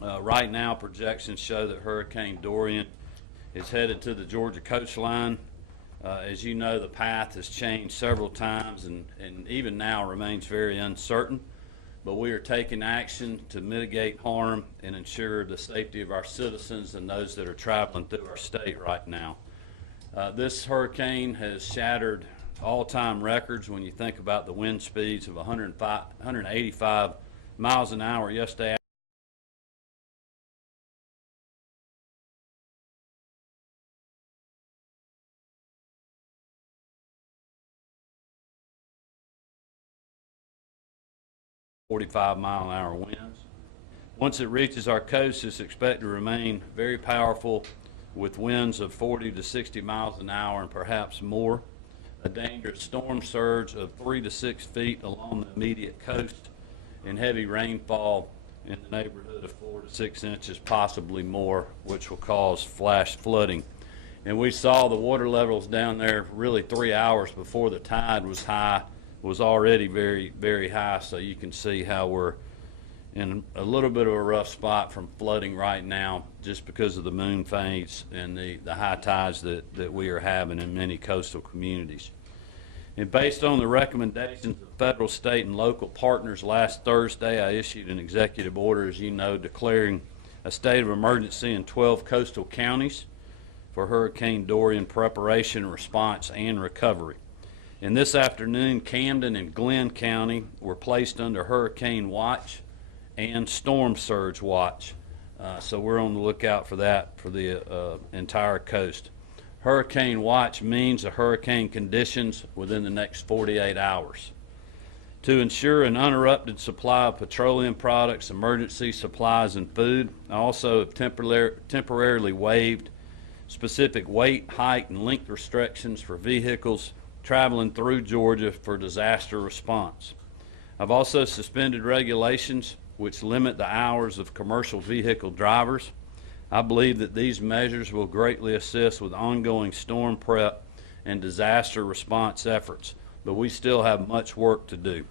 Right now, projections show that Hurricane Dorian is headed to the Georgia coastline. As you know, the path has changed several times and even now remains very uncertain, but we are taking action to mitigate harm and ensure the safety of our citizens and those that are traveling through our state right now. This hurricane has shattered all-time records when you think about the wind speeds of 185 miles an hour yesterday. 45-mile-an-hour winds. Once it reaches our coast, it's expected to remain very powerful with winds of 40 to 60 miles an hour and perhaps more. A dangerous storm surge of 3 to 6 feet along the immediate coast and heavy rainfall in the neighborhood of 4 to 6 inches, possibly more, which will cause flash flooding. And we saw the water levels down there really 3 hours before the tide was high, was already very, very high, so you can see how we're in a little bit of a rough spot from flooding right now just because of the moon phase and the high tides that we are having in many coastal communities. And based on the recommendations of federal, state, and local partners, last Thursday I issued an executive order, as you know, declaring a state of emergency in 12 coastal counties for Hurricane Dorian preparation, response, and recovery. And this afternoon, Camden and Glenn County were placed under hurricane watch and storm surge watch. So we're on the lookout for that for the entire coast. Hurricane watch means the hurricane conditions within the next 48 hours. To ensure an uninterrupted supply of petroleum products, emergency supplies, and food, I also have temporarily waived specific weight, height, and length restrictions for vehicles traveling through Georgia for disaster response. I've also suspended regulations which limit the hours of commercial vehicle drivers. I believe that these measures will greatly assist with ongoing storm prep and disaster response efforts, but we still have much work to do.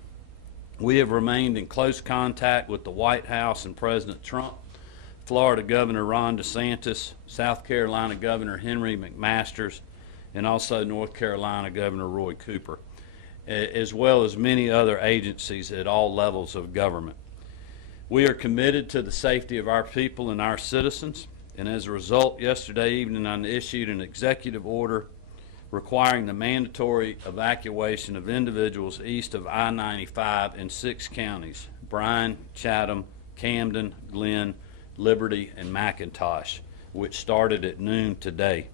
We have remained in close contact with the White House and President Trump, Florida Governor Ron DeSantis, South Carolina Governor Henry McMaster, and also North Carolina Governor Roy Cooper, as well as many other agencies at all levels of government. We are committed to the safety of our people and our citizens, and as a result, yesterday evening I issued an executive order requiring the mandatory evacuation of individuals east of I-95 in 6 counties: Bryan, Chatham, Camden, Glenn, Liberty, and McIntosh, which started at noon today.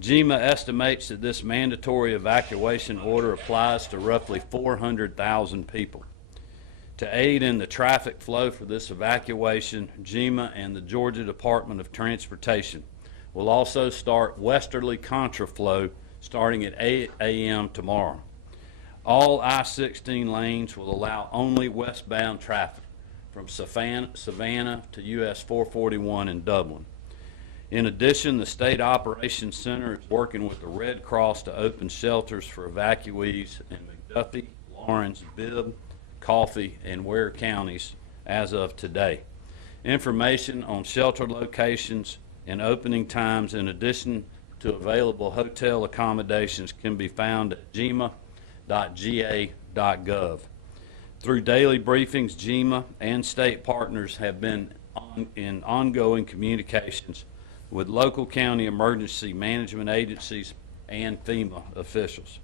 GEMA estimates that this mandatory evacuation order applies to roughly 400,000 people. To aid in the traffic flow for this evacuation, GEMA and the Georgia Department of Transportation will also start westerly contraflow starting at 8 a.m. tomorrow. All I-16 lanes will allow only westbound traffic from Savannah to US 441 in Dublin. In addition, the State Operations Center is working with the Red Cross to open shelters for evacuees in McDuffie, Lawrence, Bibb, Coffee, and Ware counties as of today. Information on shelter locations and opening times, in addition to available hotel accommodations, can be found at gema.ga.gov. Through daily briefings, GEMA and state partners have been in ongoing communications with local county emergency management agencies and FEMA officials.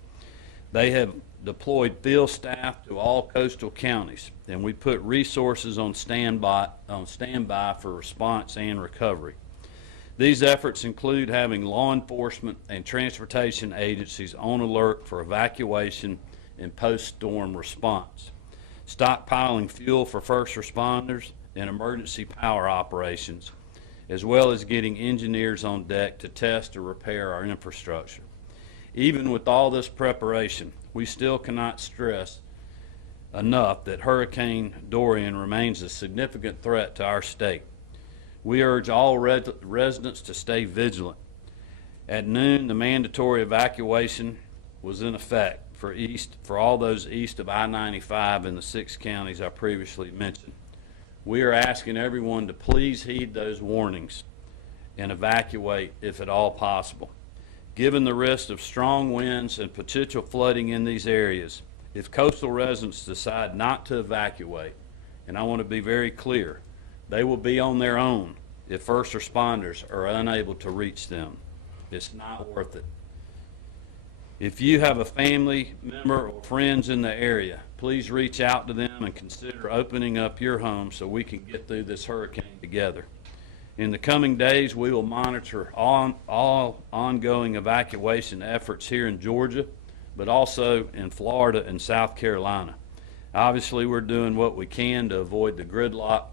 They have deployed field staff to all coastal counties, and we put resources on standby for response and recovery. These efforts include having law enforcement and transportation agencies on alert for evacuation and post-storm response, stockpiling fuel for first responders and emergency power operations, as well as getting engineers on deck to test or repair our infrastructure. Even with all this preparation, we still cannot stress enough that Hurricane Dorian remains a significant threat to our state. We urge all residents to stay vigilant. At noon, the mandatory evacuation was in effect for all those east of I-95 in the 6 counties I previously mentioned. We are asking everyone to please heed those warnings and evacuate if at all possible. Given the risk of strong winds and potential flooding in these areas, if coastal residents decide not to evacuate, and I want to be very clear, they will be on their own if first responders are unable to reach them. It's not worth it. If you have a family member or friends in the area, please reach out to them and consider opening up your home so we can get through this hurricane together. In the coming days, we will monitor all ongoing evacuation efforts here in Georgia, but also in Florida and South Carolina. Obviously, we're doing what we can to avoid the gridlock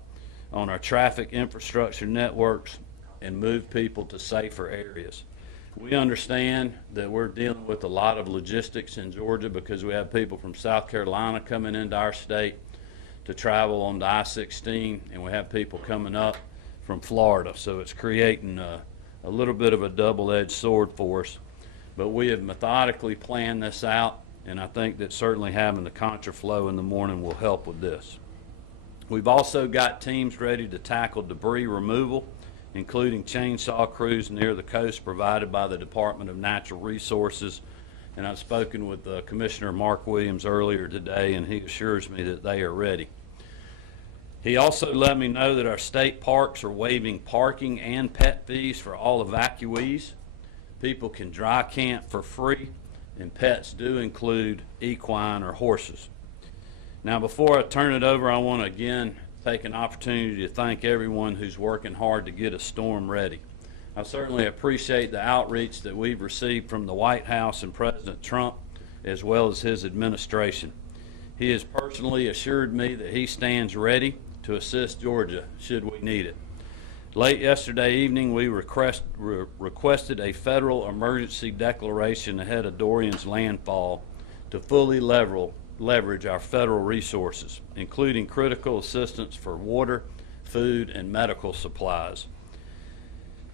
on our traffic infrastructure networks and move people to safer areas. We understand that we're dealing with a lot of logistics in Georgia because we have people from South Carolina coming into our state to travel on the I-16, and we have people coming up from Florida. So it's creating a little bit of a double-edged sword for us. But we have methodically planned this out, and I think that certainly having the contraflow in the morning will help with this. We've also got teams ready to tackle debris removal, including chainsaw crews near the coast provided by the Department of Natural Resources. And I've spoken with Commissioner Mark Williams earlier today, and he assures me that they are ready. He also let me know that our state parks are waiving parking and pet fees for all evacuees. People can dry camp for free, and pets do include equine or horses. Now, before I turn it over, I want to again take an opportunity to thank everyone who's working hard to get a storm ready. I certainly appreciate the outreach that we've received from the White House and President Trump, as well as his administration. He has personally assured me that he stands ready to assist Georgia should we need it. Late yesterday evening, we requested a federal emergency declaration ahead of Dorian's landfall to fully leverage our federal resources, including critical assistance for water, food, and medical supplies,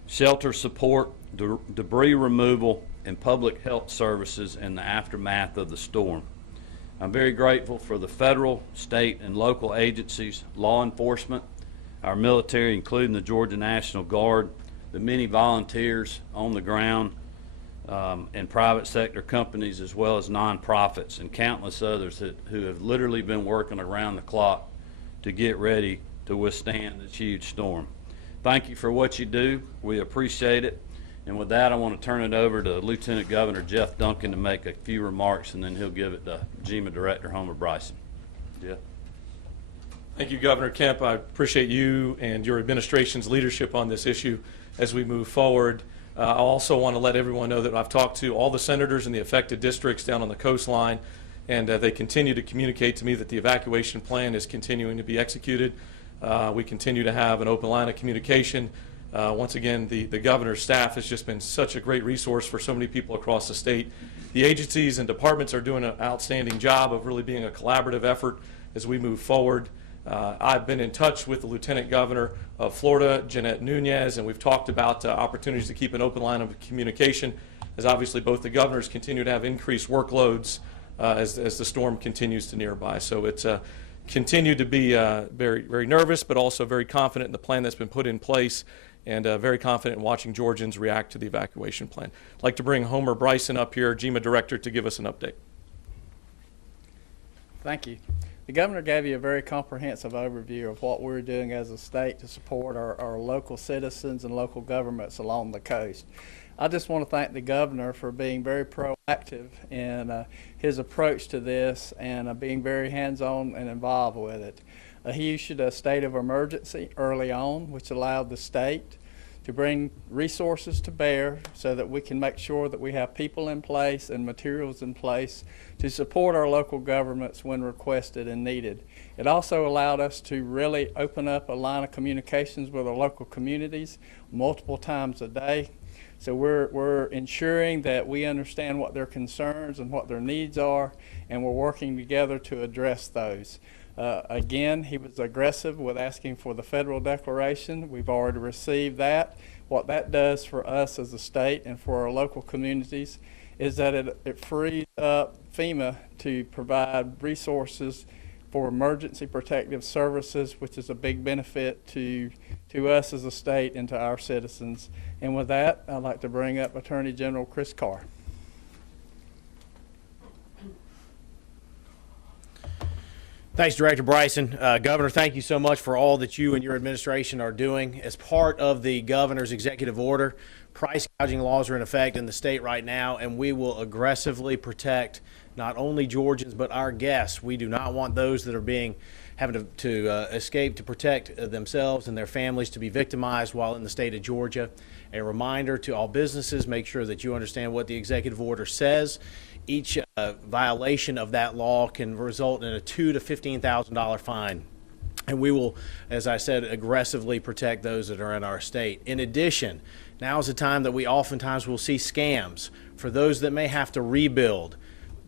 shelter support, debris removal, and public health services in the aftermath of the storm. I'm very grateful for the federal, state, and local agencies, law enforcement, our military, including the Georgia National Guard, the many volunteers on the ground, and private sector companies, as well as nonprofits and countless others who have literally been working around the clock to get ready to withstand this huge storm. Thank you for what you do. We appreciate it. And with that, I want to turn it over to Lieutenant Governor Jeff Duncan to make a few remarks, and then he'll give it to GEMA Director Homer Bryson. Jeff. Thank you, Governor Kemp. I appreciate you and your administration's leadership on this issue as we move forward. I also want to let everyone know that I've talked to all the senators in the affected districts down on the coastline, and they continue to communicate to me that the evacuation plan is continuing to be executed. We continue to have an open line of communication. Once again, the governor's staff has just been such a great resource for so many people across the state. The agencies and departments are doing an outstanding job of really being a collaborative effort as we move forward. I've been in touch with the Lieutenant Governor of Florida, Jeanette Nunez, and we've talked about opportunities to keep an open line of communication, as obviously both the governors continue to have increased workloads as the storm continues to nearby. So it's continued to be very, very nervous, but also very confident in the plan that's been put in place, and very confident in watching Georgians react to the evacuation plan. I'd like to bring Homer Bryson up here, GEMA Director, to give us an update. Thank you. The governor gave you a very comprehensive overview of what we're doing as a state to support our local citizens and local governments along the coast. I just want to thank the governor for being very proactive in his approach to this and being very hands-on and involved with it. He issued a state of emergency early on, which allowed the state to bring resources to bear so that we can make sure that we have people in place and materials in place to support our local governments when requested and needed. It also allowed us to really open up a line of communications with our local communities multiple times a day. So we're ensuring that we understand what their concerns and what their needs are, and we're working together to address those. Again, he was aggressive with asking for the federal declaration. We've already received that. What that does for us as a state and for our local communities is that it frees up FEMA to provide resources for emergency protective services, which is a big benefit to us as a state and to our citizens. And with that, I'd like to bring up Attorney General Chris Carr. Thanks, Director Bryson. Governor, thank you so much for all that you and your administration are doing. As part of the governor's executive order, price gouging laws are in effect in the state right now, and we will aggressively protect not only Georgians but our guests. We do not want those that are having to escape to protect themselves and their families to be victimized while in the state of Georgia. A reminder to all businesses, make sure that you understand what the executive order says. Each violation of that law can result in a $2,000 to $15,000 fine. And we will, as I said, aggressively protect those that are in our state. In addition, now is the time that we oftentimes will see scams for those that may have to rebuild,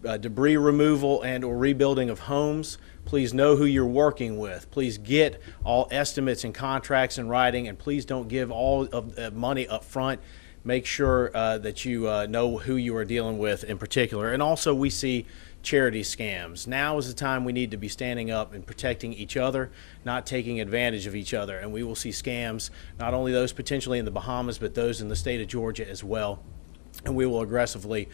debris removal and or rebuilding of homes. Please know who you're working with. Please get all estimates and contracts in writing, and please don't give all of the money up front. Make sure that you know who you are dealing with in particular. And also, we see charity scams. Now is the time we need to be standing up and protecting each other, not taking advantage of each other. And we will see scams, not only those potentially in the Bahamas, but those in the state of Georgia as well. And we will aggressively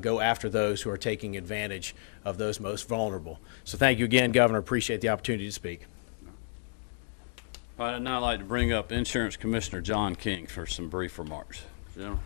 go after those who are taking advantage of those most vulnerable. So thank you again, Governor. Appreciate the opportunity to speak. All right, I'd now like to bring up Insurance Commissioner John King for some brief remarks. General.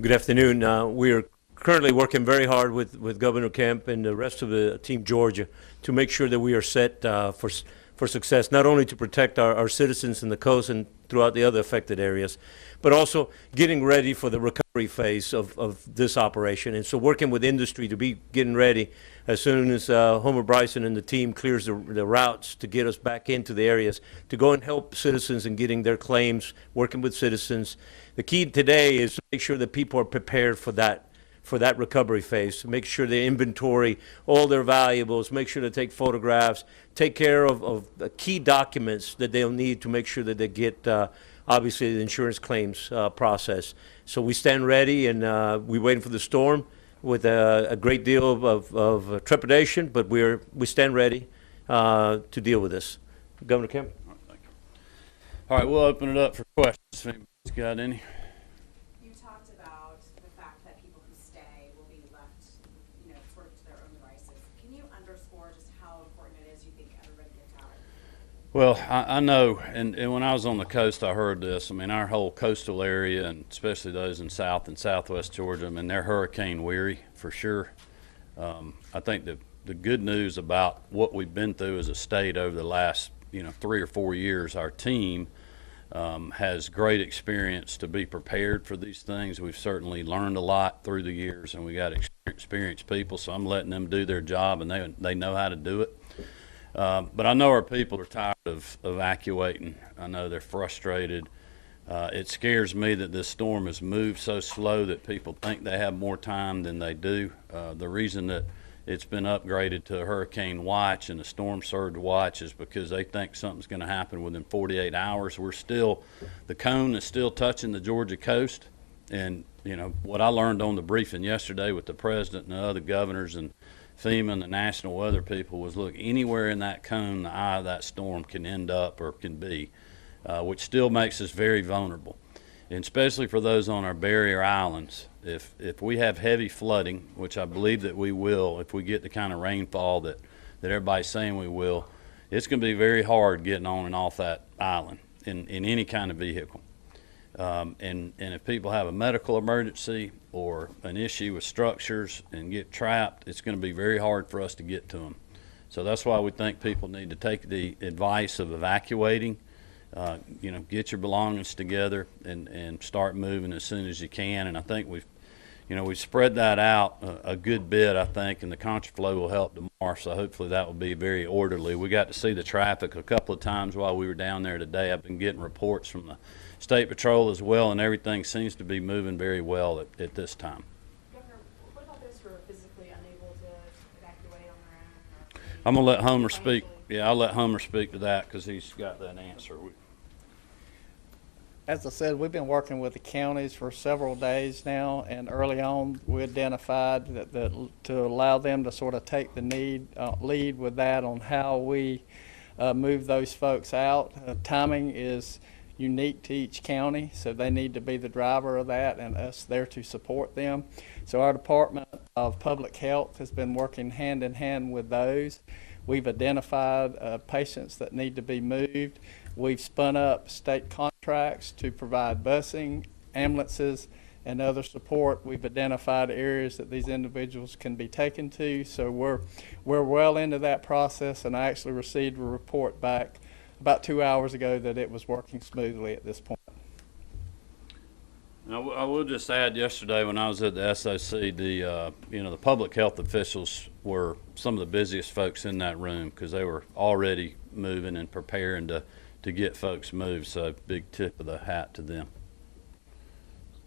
Good afternoon. We are currently working very hard with Governor Kemp and the rest of the Team Georgia to make sure that we are set for success, not only to protect our citizens in the coast and throughout the other affected areas, but also getting ready for the recovery phase of this operation. And so working with industry to be getting ready as soon as Homer Bryson and the team clears the routes to get us back into the areas, to go and help citizens in getting their claims, working with citizens. The key today is to make sure that people are prepared for that recovery phase, to make sure they inventory all their valuables, make sure to take photographs, take care of the key documents that they'll need to make sure that they get obviously the insurance claims process. So we stand ready, and we're waiting for the storm with a great deal of trepidation, but we stand ready to deal with this. Governor Kemp? All right, thank you. All right, we'll open it up for questions. If anybody's got any? You talked about the fact that people who stay will be left, sort of to their own devices. Can you underscore just how important it is you think everybody gets out? Well, I know, and when I was on the coast, I heard this. I mean, our whole coastal area, and especially those in South and Southwest Georgia, I mean, they're hurricane weary for sure. I think the good news about what we've been through as a state over the last, 3 or 4 years, our team has great experience to be prepared for these things. We've certainly learned a lot through the years, and we got experienced people, so I'm letting them do their job, and they know how to do it. But I know our people are tired of evacuating. I know they're frustrated. It scares me that this storm has moved so slow that people think they have more time than they do. The reason that it's been upgraded to a hurricane watch and a storm surge watch is because they think something's going to happen within 48 hours. The cone is still touching the Georgia coast. And, what I learned on the briefing yesterday with the president and the other governors and FEMA and the national weather people was, look, anywhere in that cone, the eye of that storm can end up or can be, which still makes us very vulnerable. And especially for those on our barrier islands, if we have heavy flooding, which I believe that we will, if we get the kind of rainfall that everybody's saying we will, it's going to be very hard getting on and off that island in any kind of vehicle. And if people have a medical emergency or an issue with structures and get trapped, it's going to be very hard for us to get to them. So that's why we think people need to take the advice of evacuating. Get your belongings together and start moving as soon as you can. And I think we've spread that out a good bit, I think, and the contraflow will help tomorrow. So hopefully that will be very orderly. We got to see the traffic a couple of times while we were down there today. I've been getting reports from the State Patrol as well, and everything seems to be moving very well at this time. Governor, what about those who are physically unable to evacuate on their own? I'm going to let Homer speak. Yeah, I'll let Homer speak to that because he's got that answer. As I said, we've been working with the counties for several days now, and early on, we identified that to allow them to sort of take the lead with that on how we move those folks out. Timing is unique to each county, so they need to be the driver of that and us there to support them. So our Department of Public Health has been working hand in hand with those. We've identified patients that need to be moved. We've spun up state contracts to provide busing, ambulances, and other support. We've identified areas that these individuals can be taken to. So we're well into that process, and I actually received a report back about 2 hours ago that it was working smoothly at this point. I will just add, yesterday when I was at the SOC, the public health officials were some of the busiest folks in that room because they were already moving and preparing to get folks moved. So big tip of the hat to them.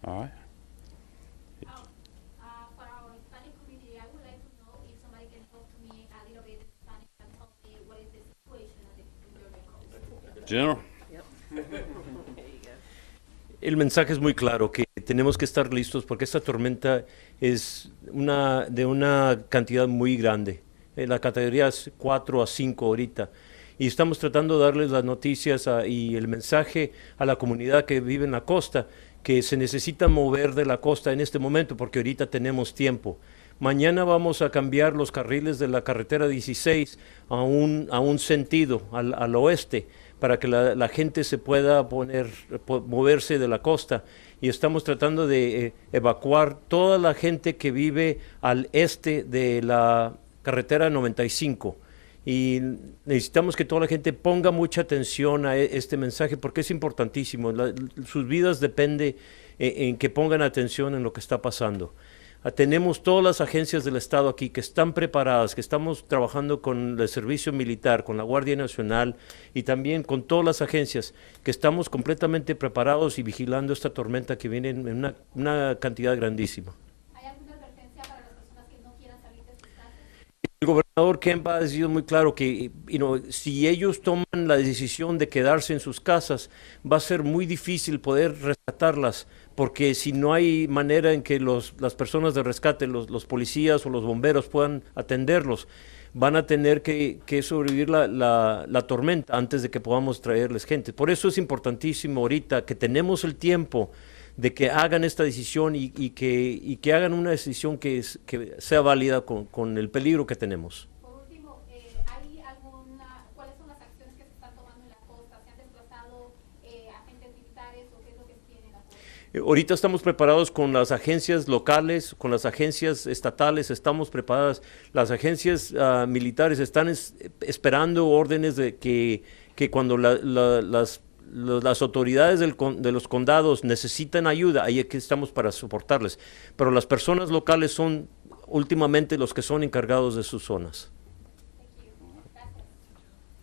All right. For our Hispanic community, I would like to know if somebody can talk to me a little bit in Spanish and tell me what is the situation at the Dorian coast. General? El mensaje es muy claro, que tenemos que estar listos porque esta tormenta es de una cantidad muy grande. La categoría es 4 a 5 ahorita. Y estamos tratando de darles las noticias y el mensaje a la comunidad que vive en la costa, que se necesita mover de la costa en este momento porque ahorita tenemos tiempo. Mañana vamos a cambiar los carriles de la carretera 16 a un sentido, al oeste, para que la gente se pueda moverse de la costa. Y estamos tratando de evacuar toda la gente que vive al este de la carretera 95. Y necesitamos que toda la gente ponga mucha atención a este mensaje porque es importantísimo. Sus vidas depende en que pongan atención en lo que está pasando. Tenemos todas las agencias del Estado aquí que están preparadas, que estamos trabajando con el Servicio Militar, con la Guardia Nacional y también con todas las agencias, que estamos completamente preparados y vigilando esta tormenta que viene en una cantidad grandísima. ¿Hay alguna advertencia para las personas que no quieran salir de sus casas? El gobernador Kemp ha sido muy claro que si ellos toman la decisión de quedarse en sus casas, va a ser muy difícil poder rescatarlas, porque si no hay manera en que las personas de rescate, los policías o los bomberos puedan atenderlos, van a tener que sobrevivir la tormenta antes de que podamos traerles gente. Por eso es importantísimo ahorita que tenemos el tiempo de que hagan esta decisión y que hagan una decisión que sea válida con el peligro que tenemos. Por último, ¿cuáles son las acciones que se están tomando en la costa? ¿Se han desplazado agentes militares o qué es lo que se tiene en la costa? Ahorita estamos preparados con las agencias locales, con las agencias estatales, estamos preparadas. Las agencias militares están esperando órdenes de que cuando las autoridades de los condados necesitan ayuda, ahí aquí estamos para soportarles. Pero las personas locales son últimamente los que son encargados de sus zonas.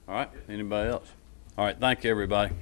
All right. Anybody else? All right. Thank you, everybody.